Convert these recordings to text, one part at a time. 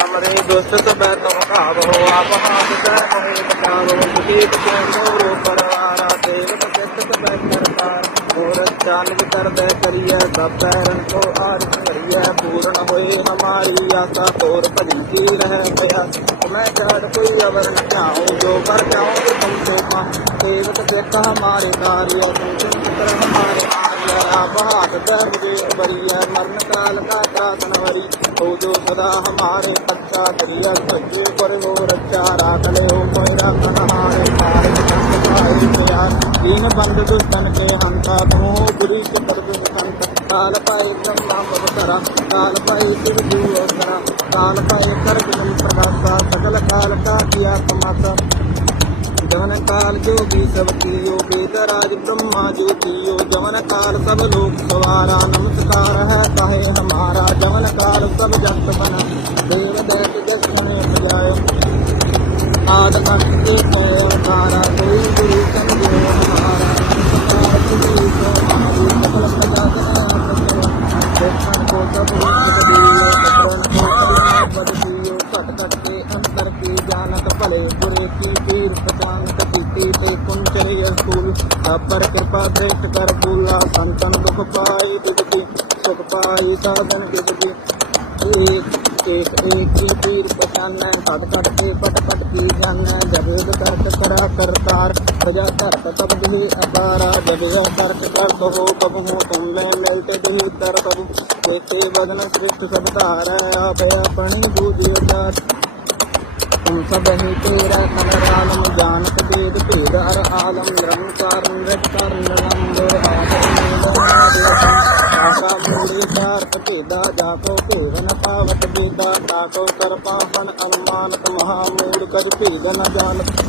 हमारे दोस्त सब तमकाब हो आप हाथ सर हमें बचाव सुदीप के मोरो परवारा देव तो सत सब तो करतार मूरत चाँद कर दे करिए सब पैरन को आर करिए। पूर्ण होए हमारी आशा, तोर भजती रह गया। मैं कर कोई अवर न जाऊँ, जो कर जाऊँ तुम तो देवत देखा हमारे कार्य पूछना हाथ दे मुझे बरिया मरण काल का त्रासन वरी हो जो सदा हमारे पच्चा करिया सज्जे पर हो रक्षा राखले हो मेरा कनहारे पारे पाए प्यार दीन बंद दुष्टन के हंता तुम हो बुरी के पर संत काल पाए ब्रह्मा पवतरा काल पाए शिव जीवतरा काल पाए कर गुण प्रभाता सकल काल का किया समाता जवन काल जोगी सब कियो वेद राज ब्रह्मा ज्योतियो जवन काल सब लोक सवारा नमस्कार है कहे हमारा जवन काल सब जगत बना देव दैत दक्षिण बजाय आद अंत के अवतारा कोई गुरु ਤੇ ਅੰਦਰ ਕੀ ਜਾਣਤ ਭਲੇ ਗੁਰੇ ਕੀ ਪੀਰ ਪਛਾਨਤ ਕੀਤੀ ਤੇ ਕੁੰਚੇ ਅਸੂਲ। ਆਪਰ ਕਿਰਪਾ ਦੇਖ ਕਰ ਬੂਲਾ, ਸੰਤਨ ਦੁਖ ਪਾਈ ਦਿੱਤੀ ਸੁਖ ਪਾਈ ਸਾਧਨ ਦਿੱਤੀ ਏਕ ਏਕ ਏਕ ਕੀ ਪੀਰ ਪਛਾਨੈ, ਘਟ ਘਟ ਕੇ ਪਟ ਪਟ ਕੀ ਜਾਣੈ ਜਬਦ ਕਰਤ ਕਰਾ ਕਰਤਾਰ ਪ੍ਰਜਾ ਧਰਤ ਤਬ ਦਿਹੀ ਅਪਾਰਾ ਜਬਦ ਕਰਤ ਕਰਤ ਹੋ ਤਬ ਹੋ ਤੁਮ ਲੈ ਲੈਟ ਦਿਹੀ ਦਰ ਤਬ ਕੇਤੇ ਬਦਨ ਸ੍ਰਿਸ਼ਟ ਸਭ ਧਾਰੈ, ਆਪੇ ਆਪਣੀ ਬੂਝੀ ਉਦਾਰ ਸਭੇ ਤੇਰਾ ਕਮਰ ਆਲਮ ਜਾਨਤ ਭੇਦ ਭੇਦ ਹਰ ਆਲਮ ਨਿਰੰਕਾਰ ਨਿਰੰਕਾਰ ਨਿਰੰਕਾਰ ਆਕਾ ਬੋਲੇ ਚਾਰ ਭੇਦਾ ਜਾ ਕੋ ਭੇਵਨ ਪਾਵਤ ਬੇਦਾ ਤਾ ਕੋ ਕਰ ਪਾਪਨ ਅਨੁਮਾਨਤ ਮਹਾ ਮੂੜ ਕਰ ਭੇਦ ਨ ਜਾਣਤ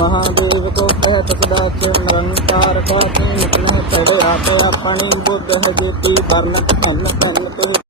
ਮਹਾਦੇਵ ਕੋ ਕਹਿ ਤਕਦਾ ਕਿ ਨਿਰੰਕਾਰ ਕਾ ਤੀਨ ਤਨੇ ਤੜੇ ਆਪੇ ਆਪਣੀ ਬੁੱਧ ਹੈ ਜੇਤੀ ਵਰਨ ਧਨ ਧਨ ਤੇ